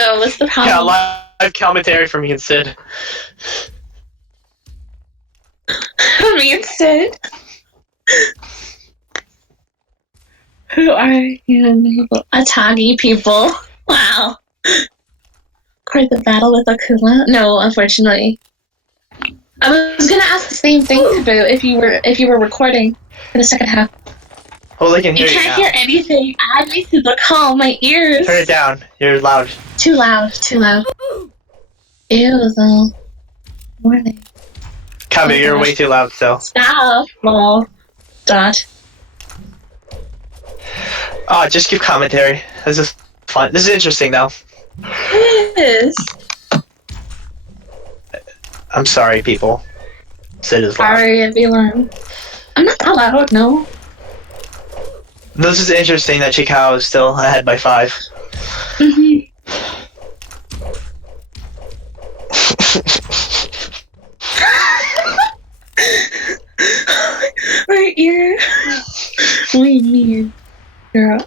though? What's the Yeah, problem? live commentary from me and Sid. Me and Sid. Who are you? Atagi people. Wow. Quite the battle with Akuma. No, unfortunately. I was gonna ask the same thing about if you were recording for the second half. Well, they can hear You you can't now. hear anything. Add me to the call. My ears. Turn it down. You're loud. Too loud. Too loud. Ew, though. Morning. Kami, Oh, you're gosh. way too loud still. Stop. Lol. Dot. Oh, just give commentary. This is fun. This is interesting, though. It is. I'm sorry, people. Sid is loud. Sorry, everyone. I'm not that loud, no. This is interesting that Chikao is still ahead by 5. Mm-hmm. My ear. What do you mean, girl?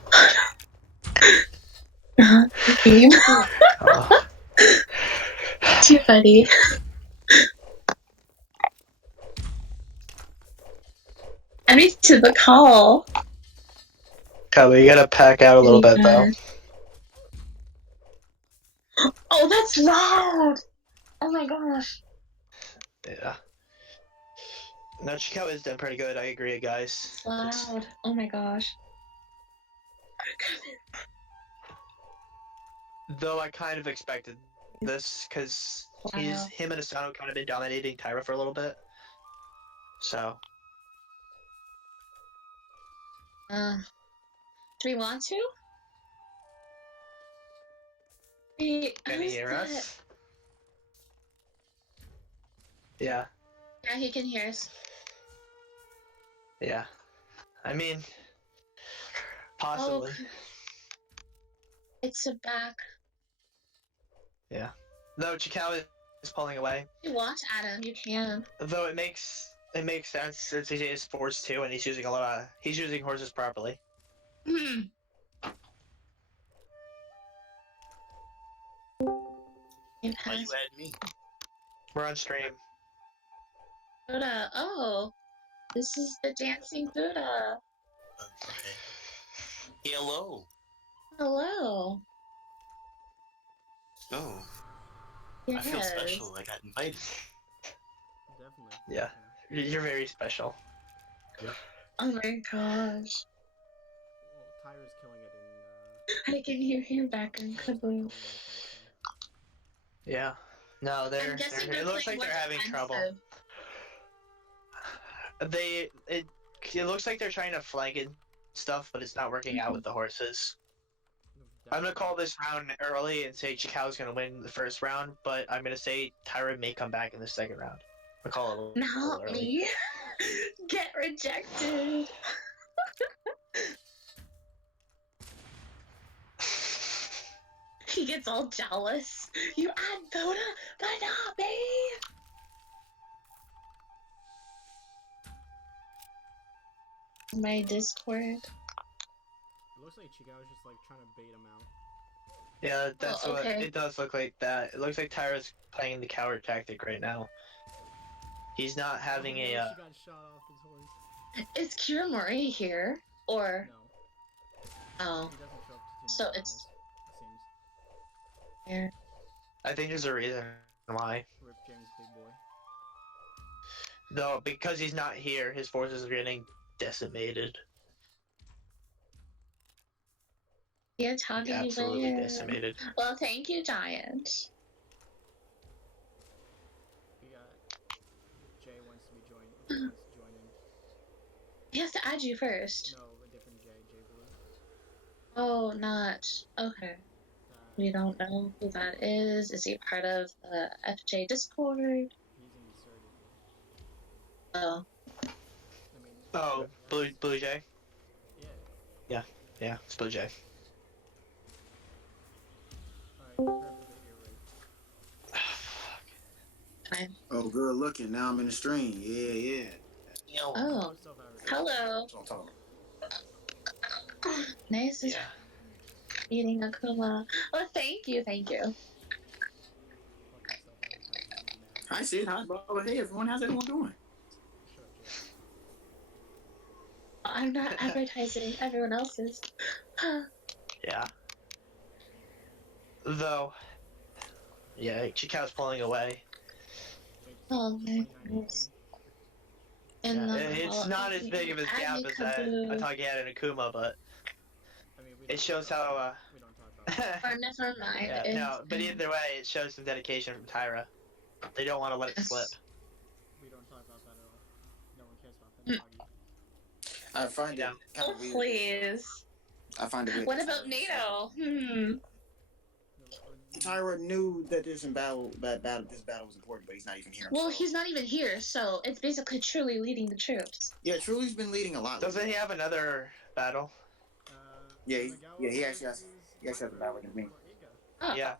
Game. Oh. Too funny. I need to the call. Kami, you gotta pack out a little bit, though. Oh, that's loud! Oh my gosh. Yeah. No, Chikao is doing pretty good. I agree, guys. It's loud. Oh my gosh. Though I kind of expected this, because him and Asano kind of been dominating Taira for a little bit. So. Do we want to? Can he hear us? Yeah. Yeah, he can hear us. Yeah. I mean, possibly. Oh, it's a back. Yeah. No, Chikao is pulling away. You watch Adam, you can. Though it makes sense since he is forced to, and he's using he's using horses properly. Hmm. Why you add me? We're on stream. Buddha. Oh, this is the dancing Buddha. Okay. Hello. Hello. Oh. Yes. I feel special. I got invited. Definitely. Yeah. You're very special. Oh my gosh. Well, Tyra's killing it in. I can hear him back in Kaboom. Yeah. No, they're it looks like they're having trouble. It looks like they're trying to flank and stuff, but it's not working out with the horses. I'm gonna call this round early and say Chikao's gonna win the first round, but I'm gonna say Taira may come back in the second round. I'll call it a little Not early. me. Get rejected. He gets all jealous. You add Buddha, but not me. My Discord. It looks like Chigao's just like trying to bait him out. Yeah, that's okay. what it does look like. That it looks like Tyra's playing the coward tactic right now. He's not having She a. got shot off his horse. Is Kiramori here or? No. Oh. He doesn't show up to So battles, it's. it seems. Here. I think there's a reason why. Rip James, big boy. No, because he's not here, his forces are getting decimated. Yeah, talking Absolutely decimated. Well, thank you, Giant. We got Jay wants to be join in. He has to add you first. No, a different Jay, Jay Blue. Oh, not okay. We don't know who that is. Is he part of the FJ Discord? He's inserted. Oh. I mean. Oh, Blue Jay. Yeah. Yeah, it's Blue Jay. Alright, prepare for the ear rape. Fine. Oh, good looking. Now I'm in the stream. Yeah. Yo. Oh. Hello. That's what I'm talking Nice. Yeah. eating Akuma. Oh, thank you. Fucking self-advertising, man. I see it. Hi, Bubba. Hey, everyone. How's everyone doing? Shut up, Jay. I'm not advertising. Everyone else is. Yeah. Though, yeah, Chikao's pulling away. Wait, Oh my 29 goodness. HP. And Yeah, it's not as big of a add gap me as that Kaboo. Atagi had in Akuma, but I mean, we it don't shows talk about how. that. We don't talk about that. Or never mind. Yeah, no, but either way, it shows some dedication from Taira. They don't want to let it slip. We don't talk about that at all. No one cares about Mm. that, Augie. I find Yeah. it kind Oh, of weird. please. I find it weird. What that about Tyra- NATO? Tyra knew that this battle was important, but he's not even here. Well, himself. he's not even here, so it's basically truly leading the troops. Yeah, Truly's been leading a lot. Doesn't he have another battle? Yeah, Nagawa he actually has a battle against me. Oh. Yeah,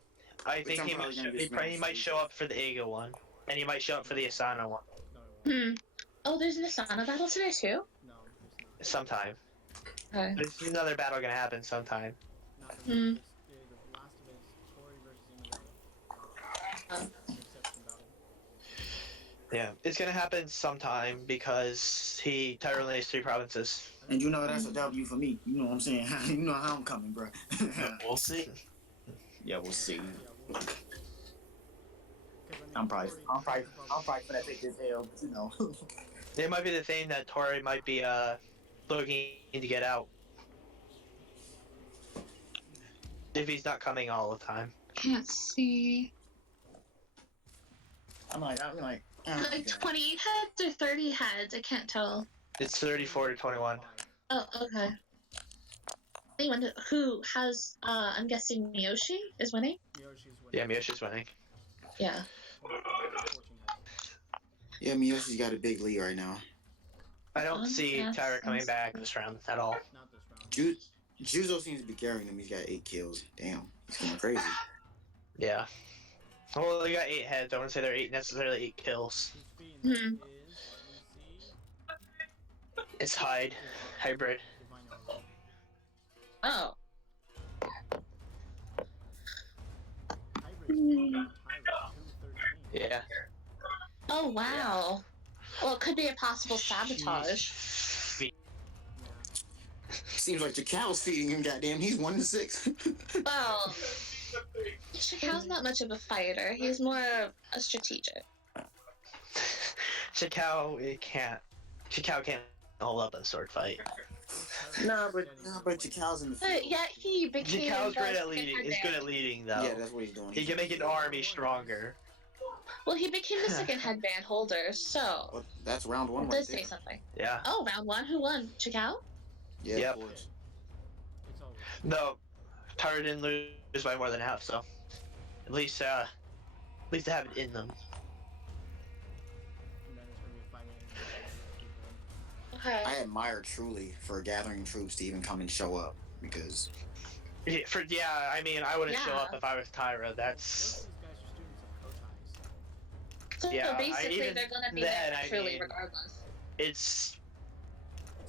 I Which think I'm he probably gonna just he might show up for the Eiga one, and he might show up for the Asana one No, it won't. Oh, there's an Asana battle today too? No, there's not. sometime. Okay. There's another battle gonna happen sometime. Not the, Hmm. the last of it is Tori versus Nagawa. Oh. An exception battle. Yeah, it's gonna happen sometime because Taira lays 3 provinces. And you know that's a W for me. You know what I'm saying? You know how I'm coming, bro. We'll see. Yeah, we'll see. Yeah, well, 'cause, I mean, I'm probably gonna take this L, but you know. It might be the thing that Tori might be looking to get out if he's not coming all the time. Can't see. I'm like, oh, Like okay. 28 heads or 30 heads? I can't tell. It's 34 to 21. Oh, okay. Anyone who has, I'm guessing Miyoshi is winning? Miyoshi's winning. Yeah, Miyoshi's winning. Yeah. 14 heads. Yeah, Miyoshi's got a big lead right now. I don't see Yes, Taira coming yes. back this round at all. Not this round. Juzo seems to be carrying him. He's got 8 kills. Damn, he's going crazy. Yeah. Well, they got 8 heads. I wouldn't say they're 8 necessarily 8 kills. Who's being Hmm. is, let me see. It's hybrid. Divine Element. Oh. Hybrid's being Taira, 213. Yeah. Oh, wow. Well, it could be a possible sabotage. Yeah. Seems like Jakale's feeding him. Goddamn, he's 1-6. Well, Chikao's not much of a fighter. He's more of a strategic. Chikao can't hold up in a sword fight. Nah, but Jakale's in the But field. yet he became Chikao's great the at leading. second Is good at headband. leading though. Yeah, that's what he's doing. He can make an army stronger. Well, he became the second headband holder, so Well, that's round 1 that right does say there. something. Yeah. Oh, round 1, who won? Chikao? Yeah, Yep. of course. It's always. No, Taira didn't lose by more than half, so at least they have it in them. And then it's going to be a fighting people. Okay. I admire Truly for gathering troops to even come and show up because Yeah, I mean, I wouldn't show Yeah. up if I was Tyra. Most That's of these guys are students of Kotai, so So yeah, basically, even they're gonna be then, there I truly mean- regardless. it's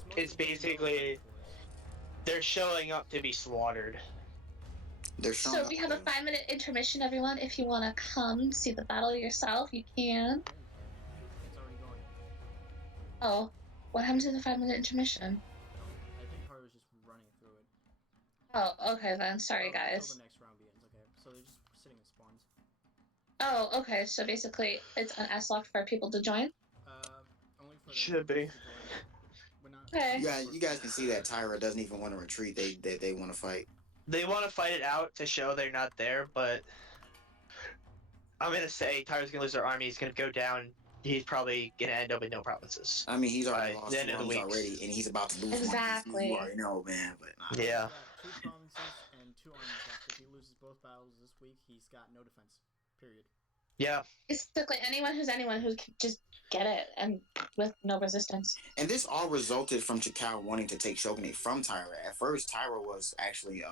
mostly It's basically- they're showing up to be slaughtered. they're showing So up. we have a 5-minute intermission, everyone. If you want to come see the battle yourself, you can. It's already going. Oh, what happened to the 5-minute intermission? I think Haru's just running through it. Oh, okay then. Sorry, Until guys. the next round begins, okay? So they're just sitting in spawns. Oh, okay. So basically, it's an S-lock for people to join. Only for the Should be. to join. We're not. Okay. You guys can see that Tyra doesn't even want to retreat. They want to fight. They want to fight it out to show they're not there, but I'm gonna say Tyra's gonna lose their army. He's gonna go down. He's probably gonna end up with no provinces. I mean, he's already Right, lost the 2 end of the armies week. already, and he's about to lose Exactly. one. You already know, man. But Yeah. He's got 2 provinces and 2 armies left. If he loses both battles this week, he's got no defense. Period. Yeah. Basically, anyone who can just get it and with no resistance. And this all resulted from Chikao wanting to take Shogunate from Tyra. At first, Tyra was actually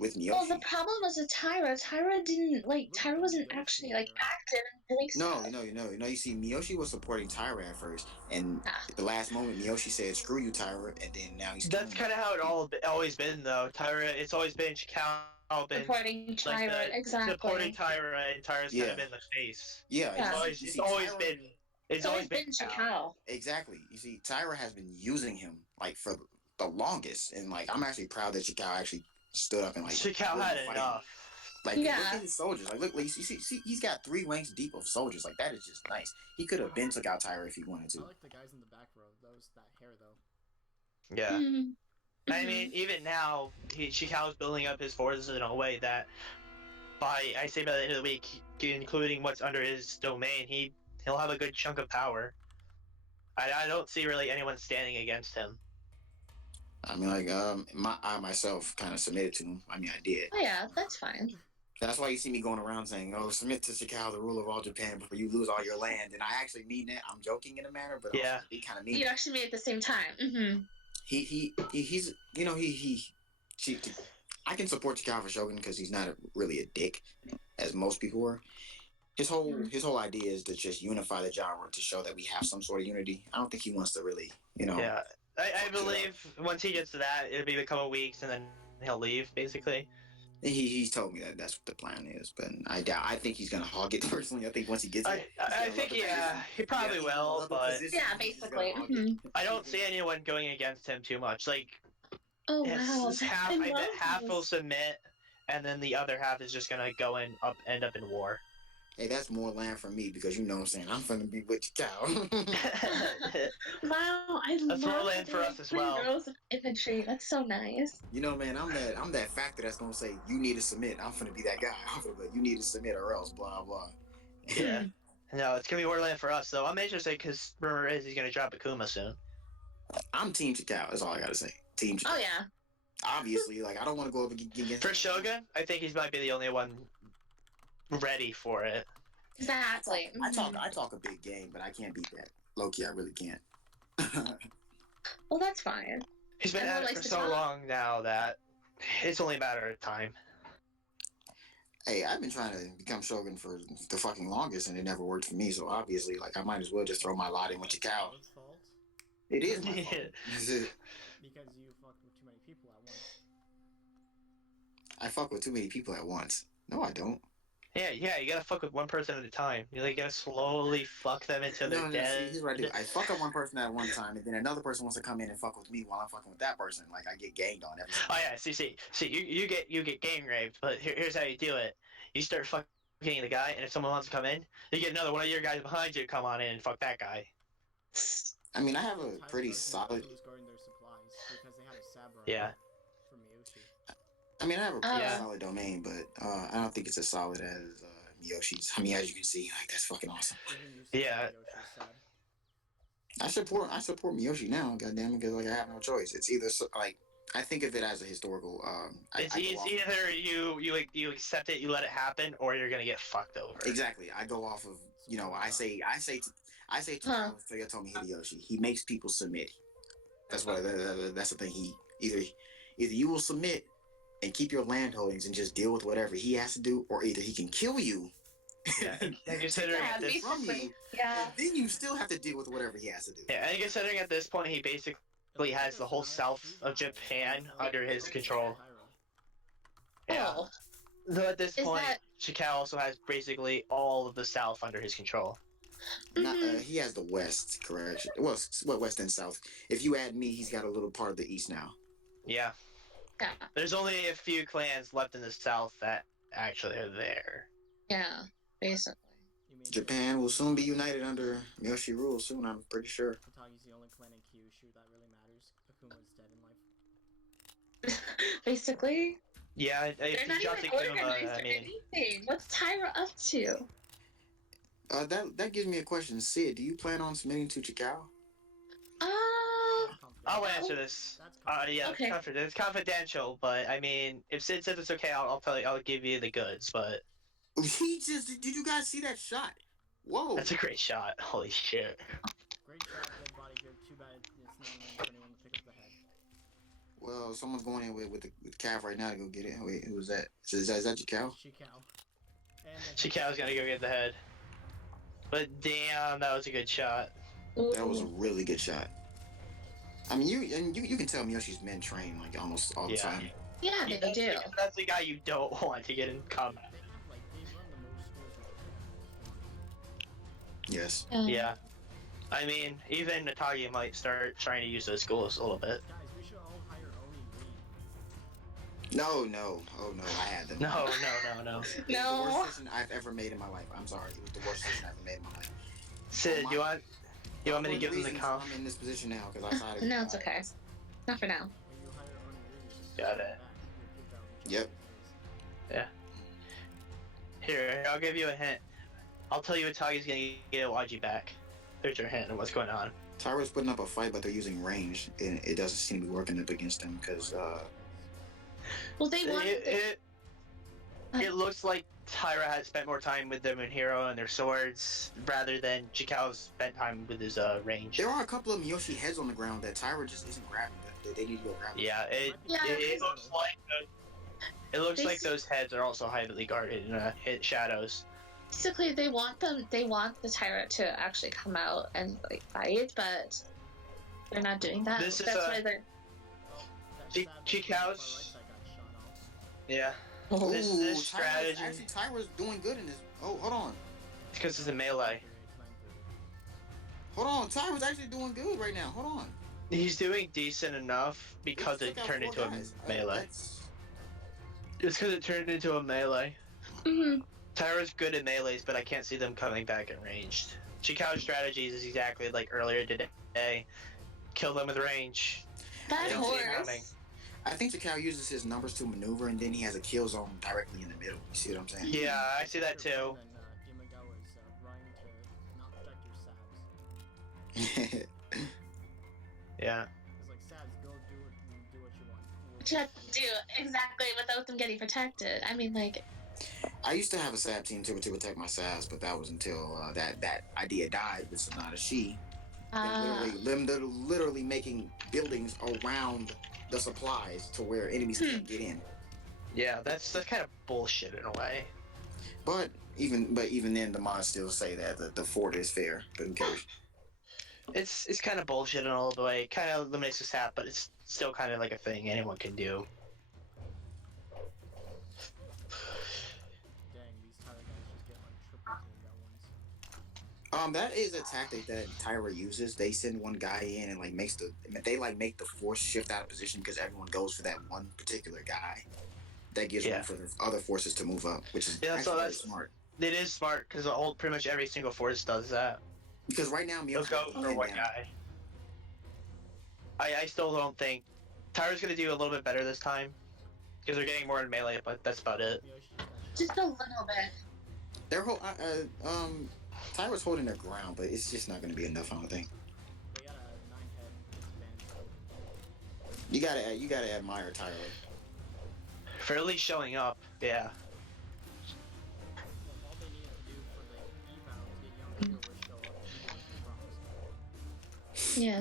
with Well, Miyoshi. the problem was with Taira. Taira didn't like. Look at Tyra the wasn't Miyoshi actually like here. active and doing No, stuff. you see, Miyoshi was supporting Taira at first, and Yeah. at the last moment, Miyoshi said, "Screw you, Taira," and then now he's That's killing her. kind of how it always been though. Tyra, it's always been Chikao been Supporting like Taira, the supporting exactly. Tyra, and Tyra's kind of Yeah, been the face. yeah. It's Yeah. always You it's see, always Taira. been it's It's always always been been Chikao. Chikao. Exactly. You see, Tyra has been using him like for the longest, and like I'm actually proud that Chikao actually stood up and like Chikao willing had to fight him. enough. Like look Yeah. at his soldiers. Like look, see, he's got 3 ranks deep of soldiers. Like that is just nice. He could have been took out Tyra if he wanted I to. like the guys in the back row. That hair though. Yeah. Mm-hmm. I mean, even now, Chikao's building up his forces in a way that, by the end of the week, including what's under his domain, he'll have a good chunk of power. I don't see really anyone standing against him. I mean, like I myself kind of submitted to him. I mean, I did. Oh yeah, that's fine. That's why you see me going around saying, "Oh, submit to Chikao, the ruler of all Japan, before you lose all your land." And I actually mean that. I'm joking in a manner, but Yeah. also he kind of mean You it. actually made it at the same time. Mm-hmm. He's she, I can support Chikao for Shogun because he's not really a dick as most people are. His whole idea is to just unify the genre to show that we have some sort of unity. I don't think he wants to really, Yeah. I fuck shit believe once he gets to that, it'll be a couple of weeks and then he'll leave, basically. He's told me that that's what the plan is, but I doubt. I think he's gonna hog it personally. I think once he gets it, I think, yeah, he probably will, but Yeah, basically. Mm-hmm. I don't see anyone going against him too much. Like, Oh wow. half, I bet half will this. submit, and then the other half is just gonna go and end up in war. Hey, that's more land for me because you know what I'm saying. I'm finna be with Chikao. Wow, I That's more love land for us as well. Girls of infantry. That's so nice. You know, man, I'm that factor that's gonna say you need to submit. I'm finna be that guy. I'm finna be like, you need to submit or else, blah blah. Yeah. No, it's gonna be war land for us, though. I'm interested because rumor is he's gonna drop Akuma soon. I'm Team Chikao. That's all I gotta say. Team Chikao. Oh yeah. Obviously, like I don't want to go up against. For Shogun, I think he might be the only one ready for it. Exactly. I talk a big game, but I can't beat that. Low-key, I really can't. Well, that's fine. He's been Everyone at it likes for to so talk. long now that it's only a matter of time. Hey, I've been trying to become Shogun for the fucking longest, and it never worked for me. So obviously, like I might as well just throw my lot in with That's Chikao. your fault It is my fault. because you fucked with too many people at once. I fuck with too many people at once. No, I don't. Yeah, you gotta fuck with one person at a time. You like gotta slowly fuck them until they're dead. See, here's what I do. I fuck up one person at one time, and then another person wants to come in and fuck with me while I'm fucking with that person. Like I get ganged on every time. Oh yeah, see, you get game raped, but here's how you do it. You start fucking the guy, and if someone wants to come in, you get another one of your guys behind you to come on in and fuck that guy. I mean, I have a Tyler pretty Garcia solid. was guarding their supplies because they had a samurai Yeah. for Miyoshi. I mean, I have a pretty Yeah. solid domain, but I don't think it's as solid as Miyoshi's. I mean, as you can see, like that's fucking awesome. Even you said Yeah. Miyoshi's sad. I support Miyoshi now, goddamn it, because like I have no choice. It's either like I think of it as a historical. It's either you accept it, you let it happen, or you're gonna get fucked over. Exactly. I go off of I say to Toyotomi Hideyoshi. He makes people submit. That's that's the thing. He either you will submit and keep your land holdings and just deal with whatever he has to do, or either he can kill you. Yeah, and considering Yeah, at this, from you, Yeah. and then you still have to deal with whatever he has to do. yeah, and considering at this point he basically has the whole south of Japan under his control. Yeah. Oh. So at this Is point, that- Chikao also has basically all of the south under his control. He has the west, correct? Well, west and south. If you add me, he's got a little part of the east now. Yeah. Yeah. There's only a few clans left in the south that actually are there. Yeah. Basically. You mean Japan will soon be united under Miyoshi rule soon, I'm pretty sure. Katagi's the only clan in Kyushu that really matters. Akuma's dead in life. Basically. Yeah, if They're you not drop even the Kuma, organized I or mean, anything. What's Taira up to? That gives me a question. Sid, do you plan on submitting to Chikao? I'll answer this. Yeah, Okay. it's confidential, but I mean, if Sid says it's okay, I'll tell you, I'll give you the goods, but Did you guys see that shot? Whoa. that's a great shot. Holy shit. Great shot, dead body here. Too bad it's not enough for anyone to pick up the head. Well, someone's going in with the calf right now to go get it. Wait, who was that? Is that your cow? Shikao. And Chikao's gonna go get the head. But damn, that was a good shot. That was a really good shot. I mean, you can tell Miyoshi's men train like almost all the time. Yeah, they that's do. That's the guy you don't want to get in combat. they run the most schools with Yes. Yeah. I mean, even Natagi might start trying to use those schools a little bit. Guys, we should all hire Oni Reed. No. Oh no, I had them. No. It was the worst decision I've ever made in my life. I'm sorry. It was the worst decision I've ever made in my life. Sid, you want me to give them the comp? I'm in this position now because I decided. No, it's okay. Not for now. When you hire Oni Reed, Got it. Yep. Yeah. Here, I'll give you a hint. I'll tell you Atagi's gonna get YG back. There's your hint of what's going on. Taira's putting up a fight, but they're using range, and it doesn't seem to be working up against them because. Well, they want. It looks like Taira has spent more time with them in Hero and their swords rather than Chikao's spent time with his range. There are a couple of Miyoshi heads on the ground that Taira just isn't grabbing. That they need to go grab. Yeah, it looks like like those heads are also heavily guarded in hit shadows. Basically, they want the Taira to actually come out and like fight, but they're not doing that. This is That's why they're. Chikao's. Yeah. Oh, This strategy. Actually, Taira's doing good in this. Oh, hold on. Because it's a melee. Hold on. Taira's actually doing good right now. Hold on. He's doing decent enough because it turned into a melee. It's because it turned into a melee. Mm-hmm. Taira's good at melees, but I can't see them coming back in ranged. Chikao's strategies is exactly like earlier today. Kill them with range. That don't see it coming. horse. I think Chikao uses his numbers to maneuver, and then he has a kill zone directly in the middle. You see what I'm saying? Yeah, I see that too. And Imagawa's running to not protect your sabs. Yeah. It's like sabs, go do what you want. What you have to do exactly without them getting protected. I mean, like. I used to have a SAB team to protect my SABs, but that was until that idea died with Sonata Shi. Literally making buildings around the supplies to where enemies can't get in. Yeah, that's kind of bullshit in a way. But even then, the mods still say that the fort is fair. But who cares? It's kind of bullshit in a little way. It kind of eliminates the sap, but it's still kind of like a thing anyone can do. That is a tactic that Taira uses. They send one guy in and like make the force shift out of position because everyone goes for that one particular guy. That gives room for the other forces to move up, which is actually very smart. It is smart because pretty much every single force does that. Because right now, Let's go for one guy. I still don't think Taira's gonna do a little bit better this time because they're getting more in melee, but that's about it. Just a little bit. Their whole Taira's holding their ground, but it's just not going to be enough. I don't think. They got a 9-head. You gotta admire Taira. For at least showing up, yeah. All they need to do for the eval is get young viewers show up. Yeah.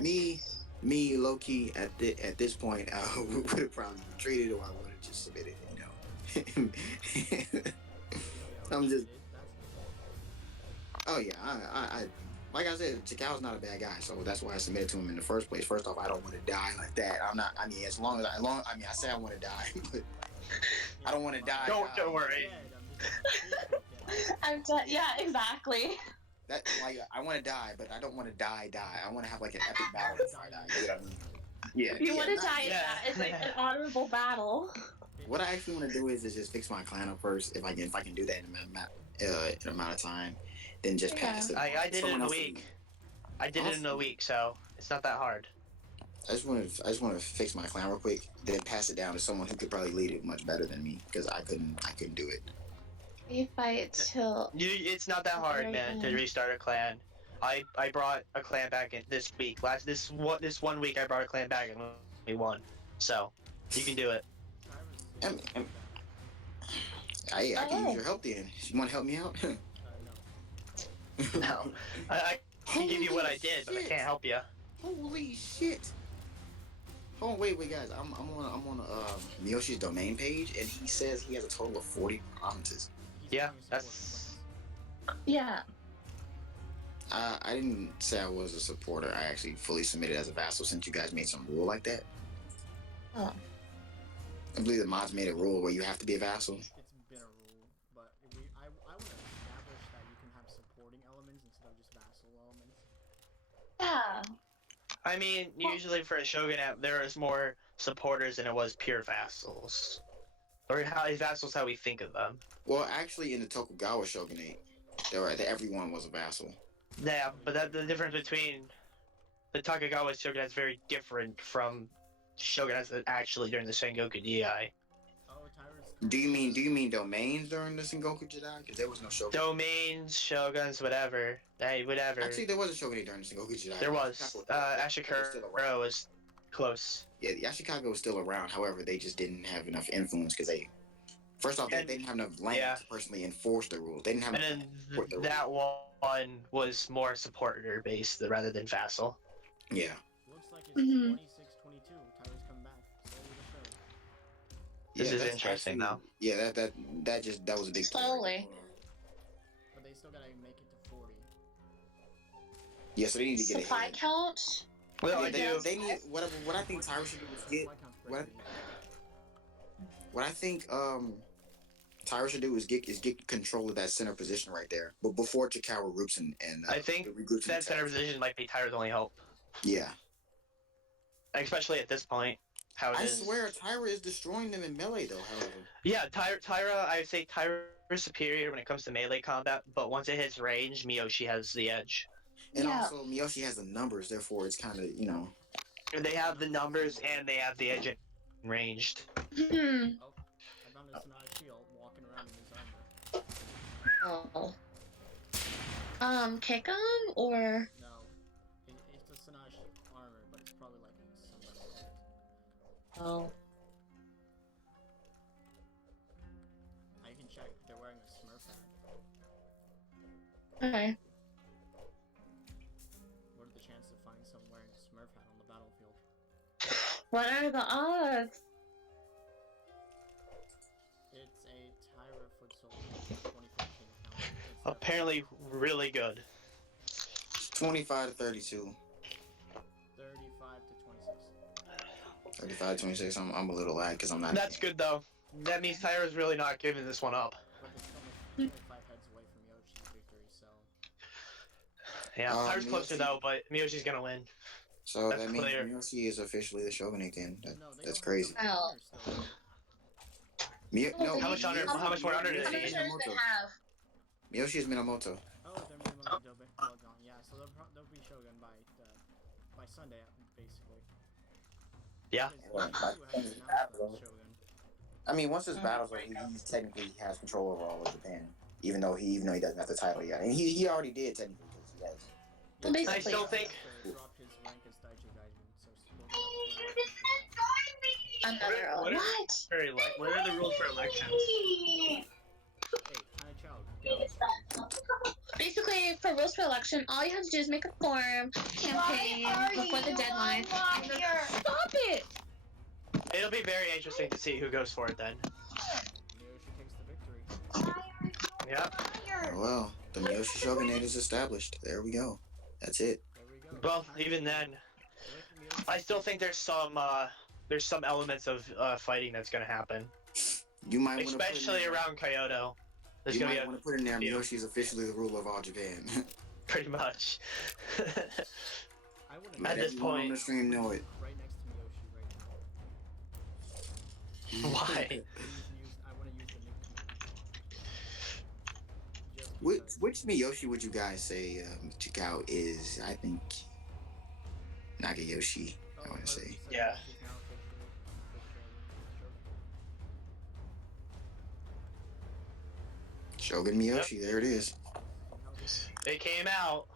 Me, low key at this point, I would have probably retreated, or I would have just submitted. I'm just. Oh yeah, I like I said, Chikao's not a bad guy, so that's why I submitted to him in the first place. First off, I don't want to die like that. I'm not. I mean, I say I want to die, but I don't want to die. Don't worry. I'm done. Yeah, exactly. That like I want to die, but I don't want to die. I want to have like an epic battle before I die. You know what I mean? Yeah. You want to die in yeah. that? It's like an honorable battle. What I actually want to do is just fix my clan up first. If I can do that in an amount of time, then just pass it. I did it in a week. I did it in a week, so it's not that hard. I just want to fix my clan real quick, then pass it down to someone who could probably lead it much better than me because I couldn't do it. You fight till. It's not that hard, man, to restart a clan. I brought a clan back in this week. This 1 week I brought a clan back and we won. So you can do it. I can use your help then. You want to help me out? No, I can give you what I did, but I can't help you. Holy shit! Oh wait, guys. I'm on Miyoshi's domain page, and he says he has a total of 40 provinces. He's Yeah, telling you supporters, that's. Yeah. I didn't say I was a supporter. I actually fully submitted as a vassal since you guys made some rule like that. Oh. I believe the mods made a rule where you have to be a vassal. It's been a rule, but I want to establish that you can have supporting elements instead of just vassal elements. Yeah. I mean, usually for a shogunate, there is more supporters than it was pure vassals, or how vassals how we think of them. Well, actually, in the Tokugawa shogunate, everyone was a vassal. Yeah, but the difference between the Tokugawa shogunate is very different from shogunates that actually during the Sengoku DI. Oh, Taira's. Do you mean domains during the Sengoku Jidai? Because there was no shogunate. Domains, shoguns, whatever. Hey, whatever. Actually, there was a shogunate during the Sengoku Jidai. There was. Ashikaga was close. Yeah, the Ashikaga was still around. However, they just didn't have enough influence because first off, they didn't have enough land to personally enforce the rules. They didn't have. And then that one was more supporter based rather than vassal. Yeah. Looks like it's 26-22. Taira's coming back. This is interesting, though. Yeah, that was a big Slowly. But they still gotta make it to 40. Yeah, so they need to get Supply ahead. count. Well, Yeah, they need what I think Taira should do is get what I think Taira should do is get control of that center position right there. But before Chikawa regroups and I think that center position might be Taira's only hope. Yeah. Especially at this point. I swear Taira is destroying them in melee though, however. Yeah, Taira, I would say Taira is superior when it comes to melee combat, but once it hits range, Miyoshi has the edge. And also Miyoshi has the numbers, therefore it's kinda, They have the numbers and they have the edge in ranged. Oh, I found this not a shield walking around in his armor. Oh. Kick him or? No. It's a Sinage armor, but it's probably like somebody else's. Oh. I can check. They're wearing a Smurf hat. Okay. What are the chances of finding someone wearing a Smurf hat on the battlefield? What are the odds? It's a Taira foot soldier 2014 account. Apparently really good. 25 to 32. 35 to 26. 35 to 26. I'm a little lag because I'm not. That's good though. That means Taira's really not giving this one up. But they're still 5 heads away from Yoshi's victory, so. Yeah, Taira's closer though, but Miyoshi's gonna win. So That's that means clear. Miyoshi is officially the shogunate then. That's No, crazy. Oh. No, How much more honor does How he many need? turns do they have? Miyoshi is Minamoto. Oh, they're Minamoto Dobe. Well gone. Yeah, so they'll be Shogun by Sunday, basically. Yeah. I mean, once his battles are, he technically has control over all of Japan, even though he doesn't have the title yet, and he already did technically because he has. Well, basically. I still think. Dropped his rank as Daichi Gaijin, so Another. What are the rules for elections? hey, child. Basically, for rules for election, all you have to do is make a form, campaign before the deadline. Stop it! It'll be very interesting to see who goes for it then. Miyoshi takes the victory. Yep. Oh, well, the Miyoshi shogunate is established. There we go. That's it. There we go. Well, even then, I still think there's some elements of fighting that's gonna happen. You might want to especially around Kyoto. There's you gonna might be want to put in there. Miyoshi is officially the ruler of all Japan. pretty much. At this point, on the stream know it. Right next to Miyoshi right now. Why? I want to use the nick command. Which Miyoshi would you guys say Chikao is? I think Nagayoshi. I want to say. Yeah. Shogun Miyoshi. Yep. There it is. It came out.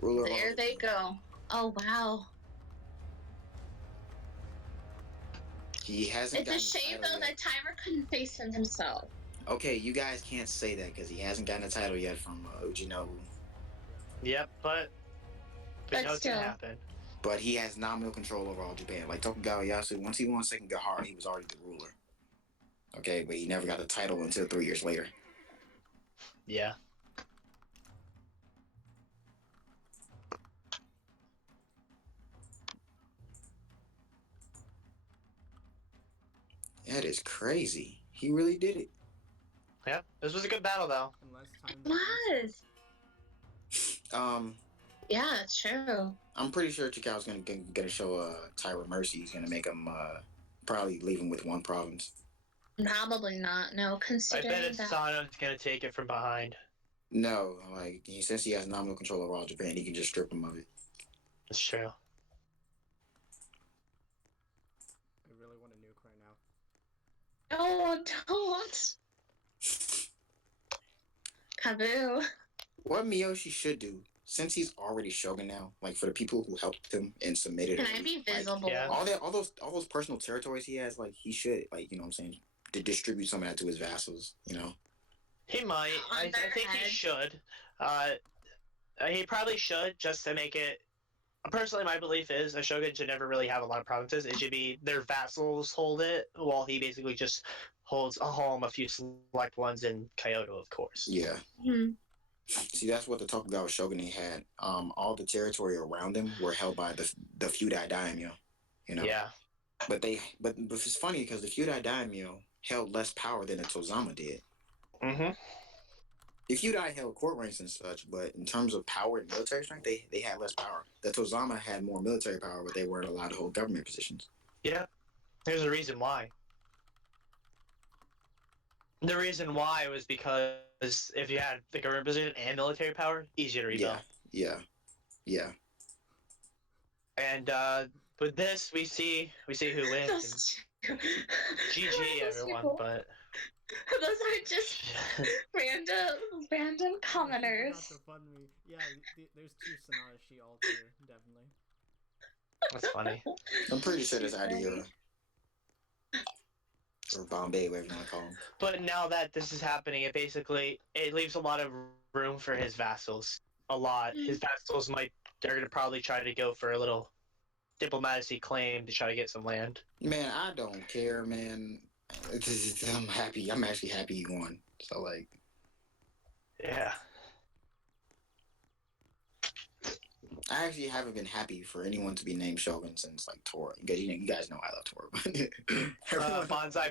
Ruler There they go. Oh wow. He hasn't. It's a shame though that Taira couldn't face him himself. Okay, you guys can't say that because he hasn't gotten a title yet from Ujinobu. Yep, but We But know it's gonna still. happen. But he has nominal control over all Japan. Like Tokugawa Ieyasu, once he won Second Gahara, he was already the ruler. Okay, but he never got the title until 3 years later. Yeah. That is crazy. He really did it. Yeah. This was a good battle, though. Unless time Was. Um, Yeah, it's true. I'm pretty sure Chikau's gonna show Taira mercy. He's gonna make him probably leave him with one province. Probably not. No, I bet considering that. Asano's gonna take it from behind. No, like since he has nominal control over all Japan, he can just strip him of it. That's true. I really want a nuke right now. Oh, don't. Kaboo. What Miyoshi should do, since he's already Shogun now, like for the people who helped him and submitted, Can I be visible? yeah. all those personal territories he has, like he should, like, you know what I'm saying, to distribute some of that to his vassals, you know. He might. I think he should. He probably should, just to make it. Personally, my belief is a shogun should never really have a lot of provinces. It should be their vassals hold it, while he basically just holds a few select ones in Kyoto, of course. Yeah. Hmm. See, that's what the Tokugawa shogunate had. All the territory around them were held by the Feudal daimyo, you know. Yeah. But it's funny because the Feudal daimyo held less power than the Tozama did. Mm-hmm. The Feudai held court ranks and such, but in terms of power and military strength, they had less power. The Tozama had more military power, but they weren't allowed to hold government positions. Yeah. There's a reason why. The reason why was because if you had the government position and military power, easier to rebuild. Yeah. And with this, we see who wins. GG, everyone. People? But Those are just random commoners. Not to fund me. Yeah, there's two Sonata She alts here, definitely. that's funny. I'm pretty sure there's Adiura. Or Bombay, whatever you want to call him. But now that this is happening, it leaves a lot of room for his vassals. A lot. His vassals they're gonna probably try to go for a little diplomacy claim to try to get some land. Man, I don't care, man. I'm happy. I'm actually happy he won. So, like... Yeah. I actually haven't been happy for anyone to be named Shogun since, like, Tora. You guys know I love Tora. Bonsai.